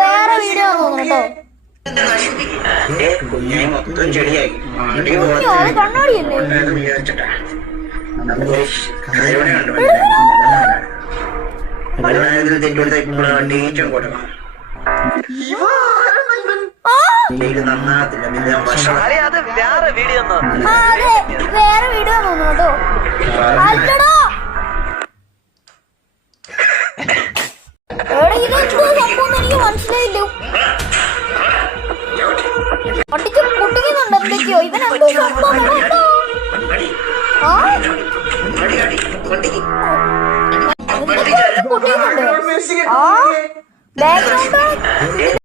വേറെ വീഡിയോ തോന്നുന്നു കണ്ണാടിയല്ലേ വേറെ വീഡിയോ തോന്നുന്നു കേട്ടോ. അല്ലടോ ഇതെന്തോ സംഭവം എനിക്ക് മനസ്സിലായില്ല. ഒട്ടിച്ച് പൊട്ടിക്കുന്നുണ്ട് എന്തൊക്കെയോ. ഇവനെന്തോ സംഭവം പൊട്ടിക്കുന്നുണ്ട്. ബാക്ക്ഗ്രൗണ്ട്